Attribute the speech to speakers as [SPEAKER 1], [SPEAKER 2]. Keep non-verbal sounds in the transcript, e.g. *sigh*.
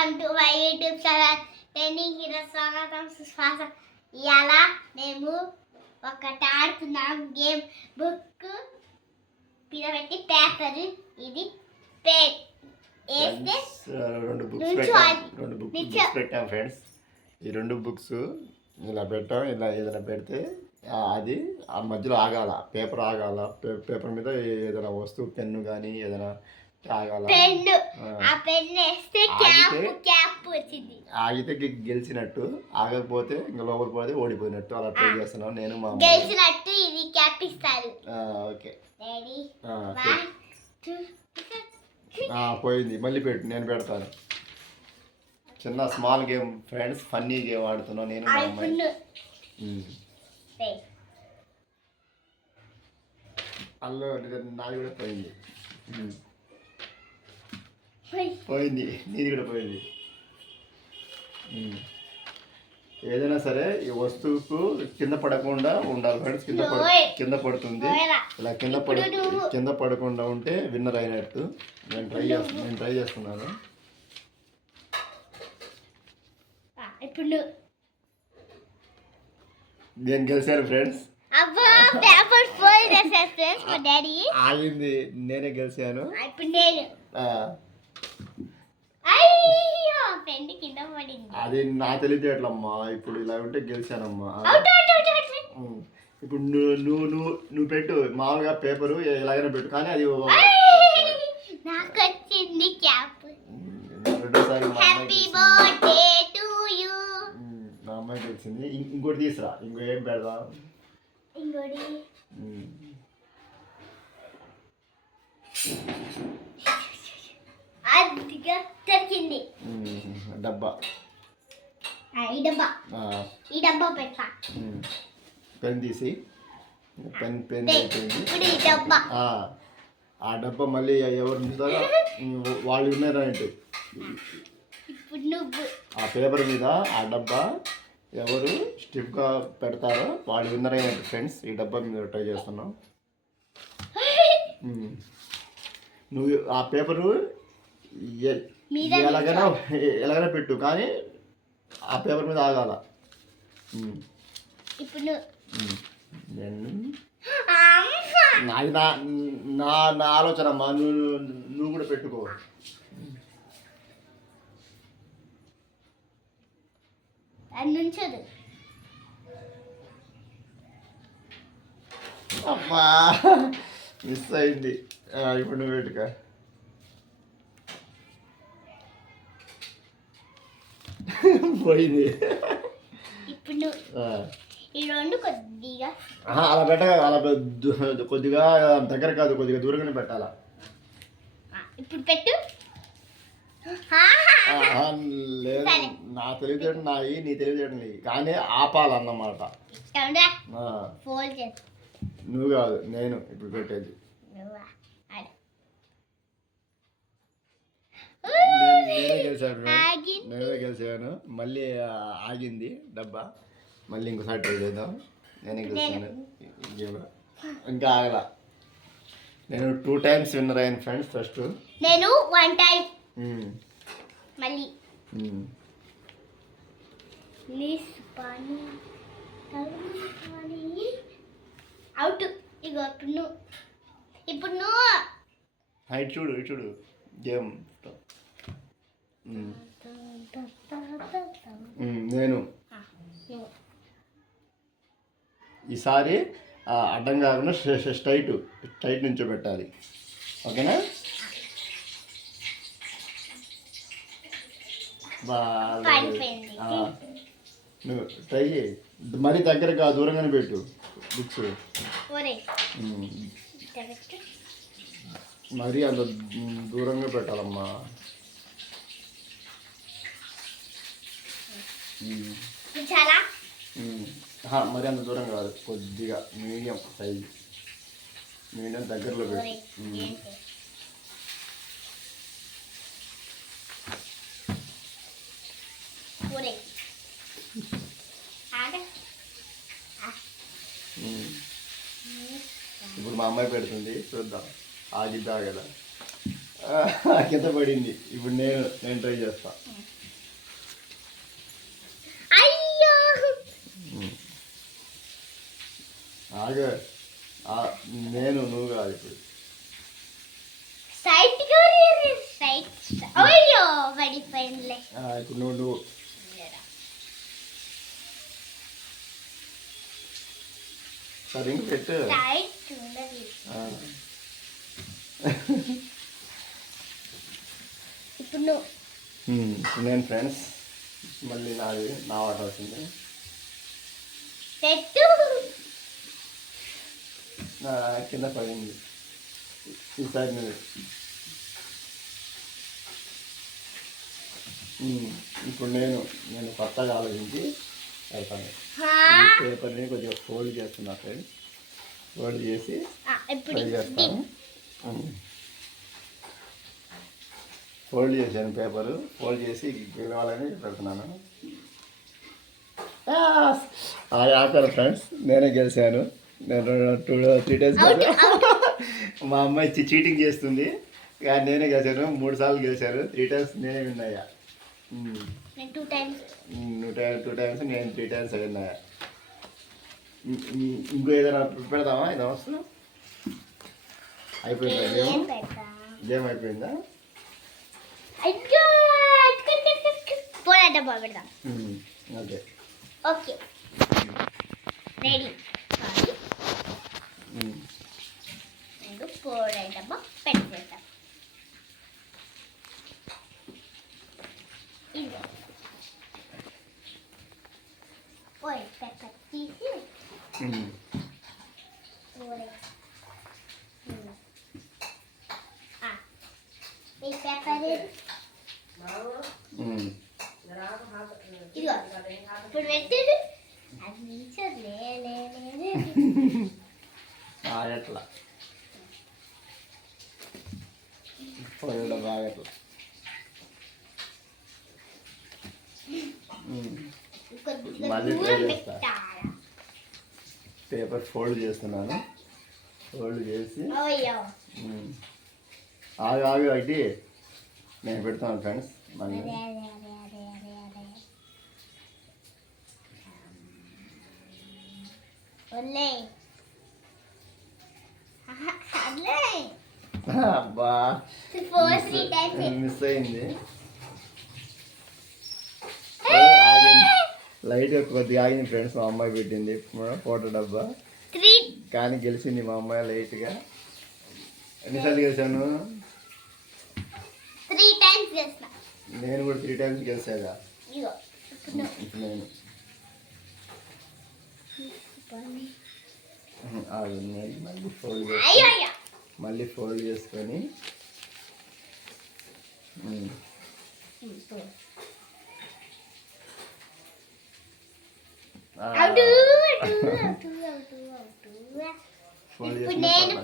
[SPEAKER 1] Welcome to my YouTube channel training hero స్వాగతం సుస్వాగతం. ఇవాళ మేము ఒకటి ఆడుతున్నాం గేమ్. బుక్ మీద పెట్టి పేపర్. ఇది పే వేస్తే
[SPEAKER 2] రెండు బుక్స్ పెట్టాం. రెండు. బుక్స్ పెట్టాం ఫ్రెండ్స్ ఈ రెండు బుక్స్ ఇలా పెట్టాం. ఇలా ఏదైనా పెడితే అది ఆ మధ్యలో ఆగాల. పేపర్ ఆగాల. పేపర్ మీద ఏదైనా వస్తువు పెన్ను కానీ ఏదైనా ఆగితే? గెలిచినట్టు. ఆగకపోతే ఇంకా లోపల పోతే ఓడిపోయినట్టు. అలా ట్రై చేస్తున్నాం నేను మా
[SPEAKER 1] గెలిచినట్టు ఇది క్యాప్ ఇస్తారు.
[SPEAKER 2] ఓకే. పోయింది. మళ్ళీ పెట్టు. నేను పెడతాను. చిన్న small game friends funny game ఆడుతున్నాం నేను మా అమ్మాయి. అల్లో నాది కూడా పోయింది. పోయింది. నీది కూడా పోయింది. ఏదైనా సరే ఈ వస్తువుకు కింద పడకుండా ఉండాలి. ఫ్రెండ్స్ కింద పడ. కింద పడుతుంది. ఇలా కింద పడ. కింద పడకుండా ఉంటే విన్నర్ అయినట్టు. నేను ట్రై చేస్తాను నేను ట్రై చేస్తున్నాను.
[SPEAKER 1] ఇప్పుడు
[SPEAKER 2] నేను గెలిచాను ఫ్రెండ్స్. ఆగింది. నేనే గెలిచాను.
[SPEAKER 1] ఇప్పుడు నేను. ఫ్రెండ్ కింద పడింది.
[SPEAKER 2] అది నా తెలియజేయట్లమ్మా ఇప్పుడు ఇలా ఉంటే గెలిచానమ్మా. ఇప్పుడు నువ్వు నువ్వు నువ్వు నువ్వు పెట్టు. మామూలుగా పేపరు ఎలాగైనా పెట్టు. కానీ అది
[SPEAKER 1] నాకు వచ్చింది క్యాప్.
[SPEAKER 2] రెండోసారి
[SPEAKER 1] happy. Birthday to you
[SPEAKER 2] um, మా అమ్మాయి గెలిచింది ఇం- ఇంకోటి తీసురా. ఇంకో ఏం పెడదాం?
[SPEAKER 1] ఇంకోటి.
[SPEAKER 2] డబ్బా.
[SPEAKER 1] ఈ డబ్బా. ఈ డబ్బా పెట్టా.
[SPEAKER 2] పెన్ తీసి. పెన్ పెన్ అయిపోయింది. ఆ, డబ్బా మళ్ళీ ఎవరు ఉమ్, వాళ్ళు
[SPEAKER 1] ఇప్పుడు నువ్వు.
[SPEAKER 2] ఆ పేపర్ మీద ఆ డబ్బా ఎవరు స్టిఫ్గా పెడతారో వాళ్ళు విన్నర్ అయినట్టు ఫ్రెండ్స్? ఈ డబ్బా మీద ట్రై చేస్తున్నాం. *laughs* నువ్వు ఆ పేపరు ఎలాగైనా ఎలాగైనా పెట్టు కానీ ఆ పేపర్ మీద ఆగాల.
[SPEAKER 1] ఇప్పుడు.
[SPEAKER 2] నాది నా నా నా ఆలోచన అమ్మా నువ్వు నువ్వు కూడా పెట్టుకో. అమ్మా మిస్ అయింది. ఇప్పుడు నువ్వు పెట్టుక. *laughs* పోయింది.
[SPEAKER 1] ఇప్పుడు. ఈ రెండు కొద్దిగా.
[SPEAKER 2] అలా పెట్టక అలా కొద్దిగా దగ్గర కాదు కొద్దిగా దూరంగానే పెట్టాలా?
[SPEAKER 1] ఇప్పుడు పెట్టు.
[SPEAKER 2] లేదు. నా తెలివితేటం నాయి నీ తెలివితేటం నీ కానీ ఆపాలన్నమాట.
[SPEAKER 1] ఫోల్డ్
[SPEAKER 2] నువ్వు కాదు నేను ఇప్పుడు పెట్టేది
[SPEAKER 1] నువ్వా ఆడు.
[SPEAKER 2] నేను- గెలిచాను. నేనే గెలిచాను. మళ్ళీ ఆగింది డబ్బా. మళ్ళీ ఇంకోసారి ట్రై చేద్దాం. నేనే గెలిచాను. ఈ గేమ్లో. ఇంకా ఆగల. నేను టూ టైమ్స్ విన్నర్ అయ్యాను ఫ్రెండ్స్ ఫస్ట్
[SPEAKER 1] నేను వన్ టైం మళ్ళీ. ప్లీజ్ పని అవుట్ ఇగో ఇప్పుడు నువ్వు. ఇప్పుడు నువ్వు.
[SPEAKER 2] చూడు ఇటు చూడు. గేమ్ నేను. ఈసారి ఆ, అడ్డం కాకుండా స్ట్రై- స్ట్రైట్ స్ట్రైట్ నుంచో పెట్టాలి. ఓకేనా? నువ్వు ట్రై చేయి. మరీ దగ్గరగా దూరంగానే పెట్టు. బుక్స్ మరీ అంత దూరంగా పెట్టాలమ్మా ఉమ్.
[SPEAKER 1] ఇది చాలా
[SPEAKER 2] ఉమ్. ఆహా, మరి అంత దూరం కాదు. కొద్దిగా మీడియం సైజ్. మీడియం దగ్గరలో పెట్టు ఉమ్. ఇప్పుడు మా అమ్మాయి పెడుతుంది. చూద్దాం. ఆగిద్దా కదా కింద పడింది. ఇప్పుడు నేను నేను ట్రై చేస్తా
[SPEAKER 1] అయ్యో
[SPEAKER 2] ఆగ నేను నువ్వు కాదు ఇప్పుడు.
[SPEAKER 1] సైట్గా సైట్ అయ్యో పడిపోయిందిలే.
[SPEAKER 2] ఆ, ఇప్పుడు నువ్వు నువ్వు. సరే ఇంక పెట్టు.
[SPEAKER 1] సైట్ ఉండదు.
[SPEAKER 2] ఆ.
[SPEAKER 1] ఇప్పుడు నువ్వు.
[SPEAKER 2] నేను ఫ్రెండ్స్ మళ్ళీ నాది నా ఆట వచ్చింది.
[SPEAKER 1] పెట్టు.
[SPEAKER 2] కింద పడింది ఈసారి ఉమ్, ఇప్పుడు నేను నేను కొత్తగా ఆలోచించి వెళ్తాను పేపర్ని కొద్దిగా ఫోల్డ్ చేస్తున్నా ఫ్రెండ్స్ ఫోల్డ్ చేసి
[SPEAKER 1] ఆ,
[SPEAKER 2] ఫ్రై. చేస్తాను ఫోల్డ్ చేశాను పేపరు ఫోల్డ్ చేసి గెలవాలని పెడుతున్నాను అది ఆపాను ఫ్రెండ్స్ నేనే గెలిచాను టూ త్రీ డేస్ మా అమ్మాయి చీటింగ్ చేస్తుంది. కానీ నేనే గెలిచాను మూడు సార్లు గెలిచాను త్రీ టైమ్స్ నేనే విన్నాయా
[SPEAKER 1] నేను టూ టైమ్స్
[SPEAKER 2] టూ టైమ్స్ నేను త్రీ టైమ్స్ విన్నాయా ఇంకో ఏదైనా పెడదామా ఇది అవసరం అయిపోయిందా
[SPEAKER 1] ఏం
[SPEAKER 2] గేమ్? అయిపోయిందా? ఉమ్, ఓకే.
[SPEAKER 1] ఓకే రెడీ డబ్బా పెట్టేద్దాం ఇదిగో. పోయి పెట్ట తీసి ఈ పేపర్
[SPEAKER 2] ఉమ్.
[SPEAKER 1] ఇదిగో. ఇప్పుడు పెట్టాడు అది నిల్చోదు లే లే. *laughs* లే, లే.
[SPEAKER 2] ఆగట్లా పోయడం బాగట్లా మళ్ళీ try చేస్తా. పేపర్ ఫోల్డ్ చేస్తున్నాను. ఫోల్డ్ చేసి. ఆగు ఆగు అట్టి నేను పెడతాను ఫ్రెండ్స్. మళ్ళీ. అబ్బా. మిస్ అయింది. లైట్ కొద్దిగా ఆగింది ఫ్రెండ్స్ మా అమ్మాయి పెట్టింది. ఫోటో డబ్బా? కానీ గెలిచింది మా అమ్మాయి లైట్గా ఎన్నిసార్లు గెలిచాను? నేను కూడా త్రీ టైమ్స్ గెలిచాగా నేను. ఆవిడ మళ్ళీ ఫోల్డ్
[SPEAKER 1] చేసుకొని
[SPEAKER 2] మళ్ళీ ఫోల్డ్ చేసుకొని ఫోల్డ్
[SPEAKER 1] చేసుకుని